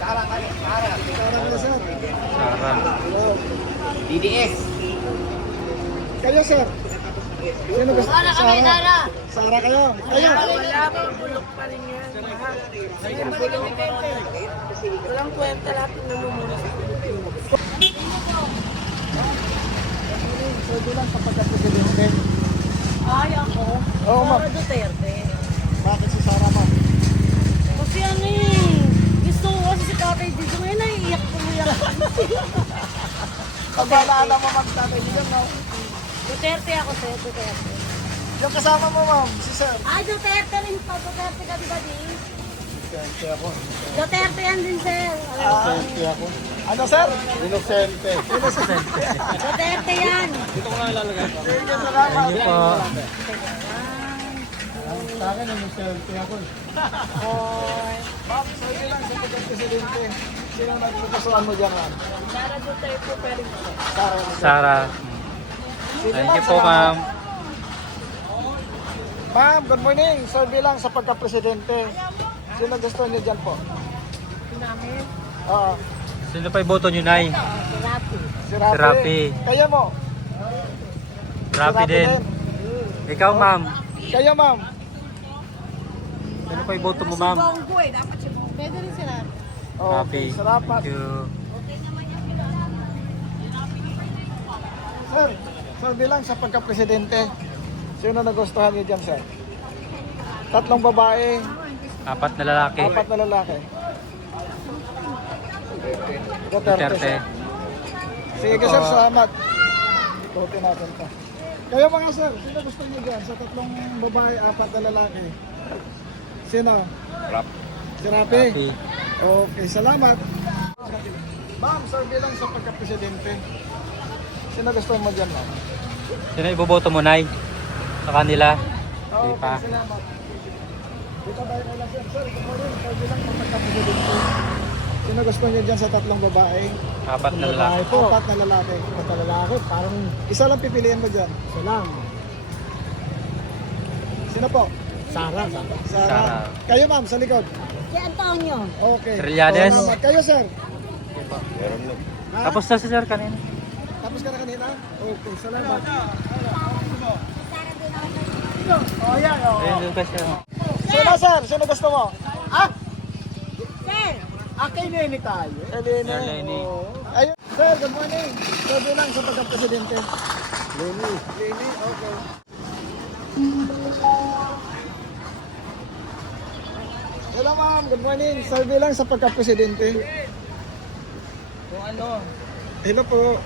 Sara kayo, Sara. Sara kayo, sir. Sara. Hello. DDS. Kayo, sir. Sino gusto? Sara kami, Sara. Sara kayo. Kayo. Wala pa, bulok pa rin yan. Sige, bulok ni Pepe. Walang kwenta lahat ng namumuna sa Pilipinas. Pwede lang sa pagka-presidente. Ay, ako. Oo, ma'am. Sara Duterte. Bakit si Sara, ma'am? Kasi ano eh. Gusto ko kasi si Tatay dito. Ngayon naiiyak ko mo yan. Pagbalala mo, ma'am, tatay dito, no? Duterte ako sa'yo, Duterte. Yung kasama mo, ma'am, si sir. Ay, Duterte rin pa. Duterte ka, di ba, di? Duterte ako. Duterte yan din, sir. Duterte ako. Ano, sir? Inosente. Duterte yan. Sige, salamat. Thank you po. Sa akin, inosente ako. Ma'am, pwede lang sa pagka-presidente. Sino nagpupusuan mo dyan, ma'am? Sara Duterte pa rin. Sara. Sara. Thank you po, ma'am. Ma'am, good morning. Survey lang sa pagka-presidente. Sino gusto niyo dyan po? Namin. Oo. Sino pa iboto nyo, Nay? Si Rapi. Si Rapi. Si Rapi. Kaya mo? Rapi din. Ikaw, ma'am. Kaya, ma'am? Sino pa iboto mo, ma'am? Pwede rin si Rapi. Rapi. Salamat. Thank you. Sir, survey lang sa pagka-presidente. Sino nagustuhan niyo dyan, sir? 3 babae, 4 na lalaki. 4 na lalaki. Duterte. Sige, sir, salamat. Ikuti natin to. Kayo mga sir, sino gusto niyo dyan? Sa 3 babae, 4 na lalaki. Sino? Si Rapi. Rapi. Okay, salamat. Ma'am, survey lang sa pagka-presidente. Sino gusto mo dyan, ma'am? Sino iboboto mo, Nay? Sa kanila? Hindi Okay, pa. salamat. Dito tayo kay sir. Sir, good morning. Survey lang sa pagka-presidente. Sino gusto niyo dyan sa 3 babae? 4 na lalaki. 4 na lalaki. 4 na lalaki. Parang isa lang pipiliin mo dyan. Isa lang. Sino po? Sara. Sara. Kayo ma'am, sa likod. Si Antonio. Okay. Trillanes. Salamat. Kayo sir. Ha? Tapos na si Sir kanina. Tapos ka na kanina? Okay, salamat. Oh, yan. Ayun yung question. Sino sir? Sino gusto mo? Ah! Sir! Kay Lenny tayo. Lenny. Sir Lenny. Oo. Ayun. Sir, good morning. Sabi lang sa pagka-presidente. Lenny, okay. Hello ma'am, good morning. Sabi lang sa pagka-presidente. Kung ano, Hello po.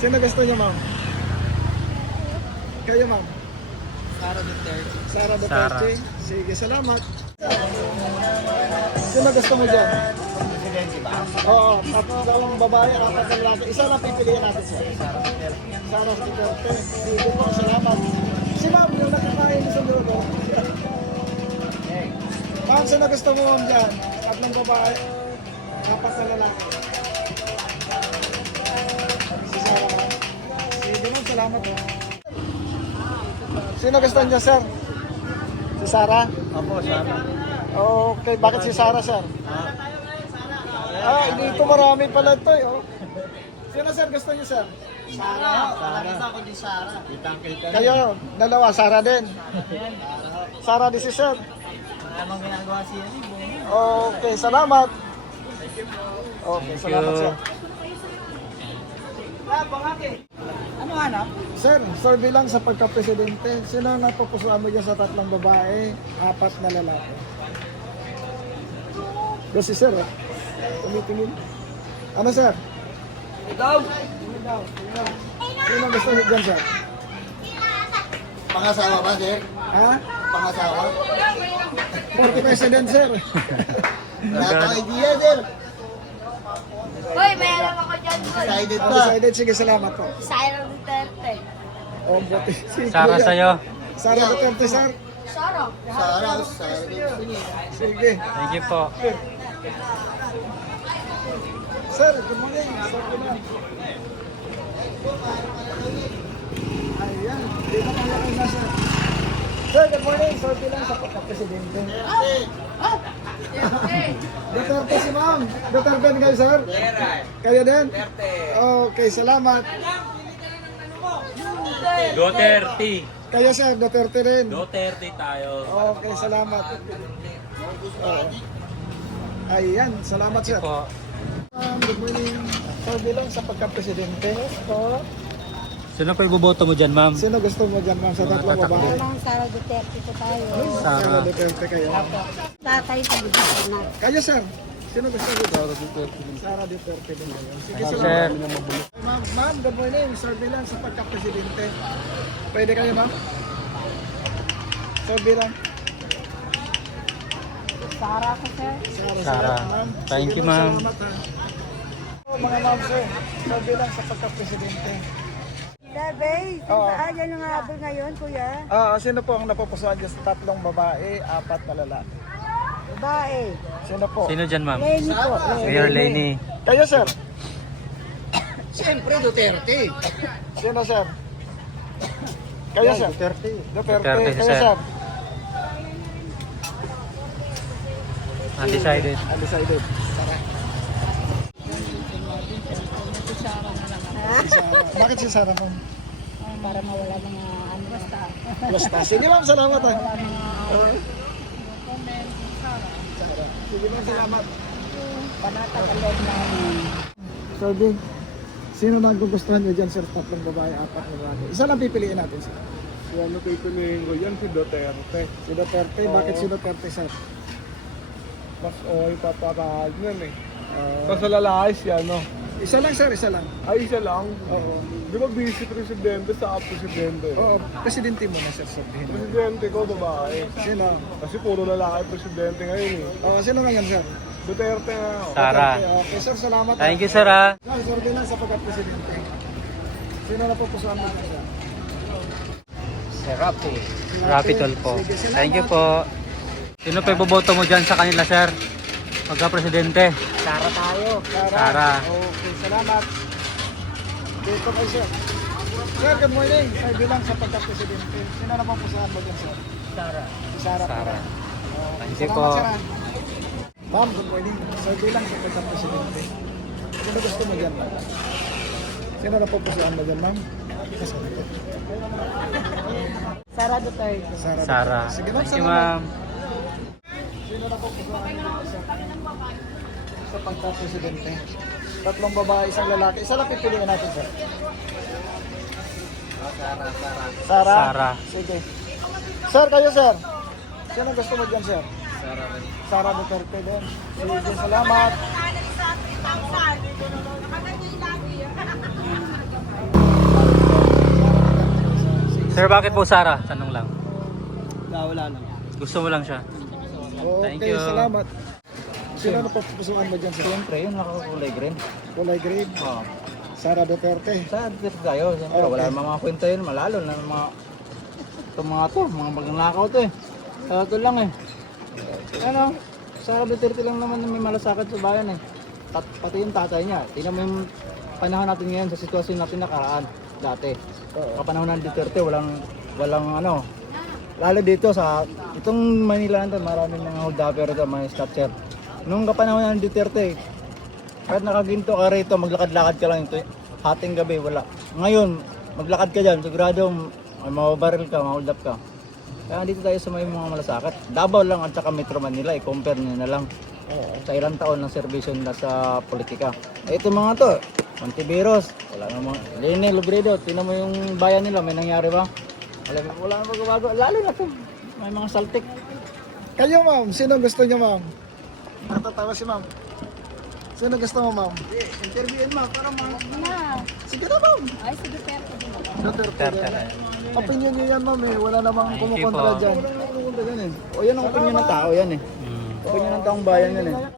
Sino gusto niyo ma'am? Kayo ma'am. Sara Duterte. Sara Duterte. Sige, salamat. Sino gusto mo dyan? Presidente ba? Oo, 3 babae, 4 na lalaki. Isa lang pipiliin natin siya. Sara Duterte. Sige po, salamat. Si ma'am, yung nakakain sa dulo. Ma'am, sino gusto mo ma'am dyan? 3 babae, 4 na lalaki. Si Sara ma'am. Sige ma'am, salamat po. Sino gusto niya, sir? Si Sara? Opo, Sara. Okay, bakit si Sara, sir? Dito marami pala ito, eh. Oh. Sino, sir? Gusto niyo, sir? Sara. Sara. Ako di Sara. Itangkil ka. Kayo, dalawa, Sara din. Sara din si sir. Anong ginagawa siya ni Okay, salamat. Okay, Thank salamat, you. sir. Ano hanap? Sir, survey lang sa pagka-presidente. Sino ang napupusuan mo dyan sa 3 babae, 4 na lalaki? Doon si sir, eh. Tumitingin. Ano, sir? Ikaw? Sino gusto niyo dyan, sir? Pangasawa ba, sir? Ha? Pangasawa? For president, sir. Wala kang idea, sir. Hoy, may alam ako dyan, boy. Excited pa. Decided, sige, salamat po. Sara Duterte. Oh, buti. Sige, Sara kuya. sa'yo. Sara Duterte, sir. Sara. Sara. Sara gusto niya. Sige. Thank you po. Sir, good morning. Sir, good morning. Ayan, di ba kaya kayo na, sir? Sir, good morning. Sorry lang sa pagka-presidente. Okay. Duterte si ma'am. Duterte din kayo, sir? Kayo din? Okay, salamat. Duterte. Kayo, sir, Duterte rin. Duterte tayo. Okay, salamat. Oo. Ayan, salamat, sir. Po. Good morning. So, bilang sa pagka-presidente, Sino pa iboboto mo dyan, ma'am? sino gusto mo dyan, ma'am, sa tatlong babae? Parang Sara Duterte po tayo. Sara Duterte kayo. Tatay sa Duterte. Kayo, sir. Sino gusto mo? Sara Duterte. Sara Duterte din kayo. Sige, Sir. salamat. Ma'am, good morning. Sir bilang sa pagka-presidente. Pwede kayo, ma'am? Sir bilang. Sara ko, sir. Sara. Ma'am. Thank Sige, you, ma'am. Salamat, ha. Mga ma'am, sir. Sir bilang sa pagka-presidente. Sabi, Oo. yan ang habol ngayon, kuya. Sino po ang napupusuan dyan sa tatlong babae, 4 na lalaki? Babae. Sino po? Sino dyan, ma'am? Lenny po. Mayor Lenny. Kayo, sir. Siyempre, Duterte. Sino, sir? Kayo, sir. Duterte. Duterte. Duterte, Kayo, sir. sir. Undecided. Undecided. Si Sara. Bakit si Sara, ma'am? Para mawala mga ano basta. Basta. Sige, ma'am. Salamat, ha. Sara. Sige, ma'am. Salamat. Panatagalog namin. Sir Bing, sino nagugustuhan niyo dyan, sir? Tatlong babae, 4 na lalaki. Isa lang pipiliin natin, sir. Ano pipiliin ko yan? Si Duterte. Si Duterte. Bakit si Duterte, sir? Mas okay papakahal niyan eh. Kasi lalaki siya, no? Isa lang, sir. Isa lang. Ay, isa lang. Oo. Di ba vice presidente sa presidente? Oo. Presidente mo na, sir, sabihin. Presidente ko, babae. Sino? Kasi puro lalaki presidente ngayon eh. Oo, sino nga yan, sir? Duterte nga ako. Sara. Okay, sir. Salamat. Thank you, sir, ha. Sir, bilang sa pagka-presidente. Sino na pupusuan mo dyan, sir? Rapi. Rapi Tulfo. Sige, salamat. Thank you po. Sino pa iboboto mo dyan sa kanila, sir? Pagka-presidente. Sara tayo. Sara. Okay, salamat. Dito kayo, sir. Sir, good morning. Sir, bilang sa pagka-presidente. Sino na pupusuan mo dyan, sir? Sara. Si Sara. Sara. Okay, Thank you salamat, po. sir. Ma'am, good morning. Sir, bilang sa pagka-presidente. Sino gusto mo dyan, ma'am? Sino na pupusuan mo dyan, ma'am? Sara Duterte. Sara. Sara. Sige, ma'am. Thank you, salamat. ma'am. Sino na pupusuan mo dyan, sir? Sa pagka-presidente. Tatlong babae, isang lalaki. Isa lang pipiliin natin, sir. Sara. Sara? Sara. Sige. Sir, kayo, sir. Sino gusto mo dyan, sir? Sara rin. Sara Duterte din. Sige, salamat. Sir, bakit po Sara? Tanong lang. Wala lang. Gusto mo lang siya. Okay, Thank you. salamat. Sino na pupusuan mo dyan, sir? Siyempre, yun nakakulay green. Kulay green. Oo. Sara Duterte. Sa dito tayo, siyempre, Okay. wala namang mga kwento yun, malalo na mga itong mga to, mga magnanakaw to eh. Sa ito lang eh. Ano, sa Duterte lang naman na may malasakit sa bayan eh. Pati yung tatay niya, tingnan mo yung panahon natin ngayon sa sitwasyon natin nakaraan dati. Kapanahon ng Duterte, walang ano, lalo dito sa itong Manila natin, maraming mga hold upper ito, mga structure. Nung kapanahon ng Duterte, kahit nakaginto ka rito, maglakad-lakad ka lang ito, hating gabi, wala. Ngayon, maglakad ka dyan, sigurado mababaril ka, ma-hold up ka. Kaya dito tayo sa may mga malasakit. Davao lang at saka Metro Manila, i-compare nyo na lang sa ilang taon ng serbisyo nila sa politika. Ito mga to, Montiveros, wala namang, Lene, Lubredo, tinan mo yung bayan nila, may nangyari ba? Wala nang pagbabago, lalo na to, may mga saltik. Kayo, ma'am. Sino gusto niyo, ma'am? Natatawa si ma'am. Sino gusto mo, ma'am? Interviewin mo, para Na. Sige na, ma'am. Ay, si Duterte din. Duterte. Duterte rin. Opinion niyo yan, ma'am eh. Wala namang Thank you kumukontra po. dyan. O yan ang opinion ng tao yan eh. Mm. Opinion ng taong bayan yan eh.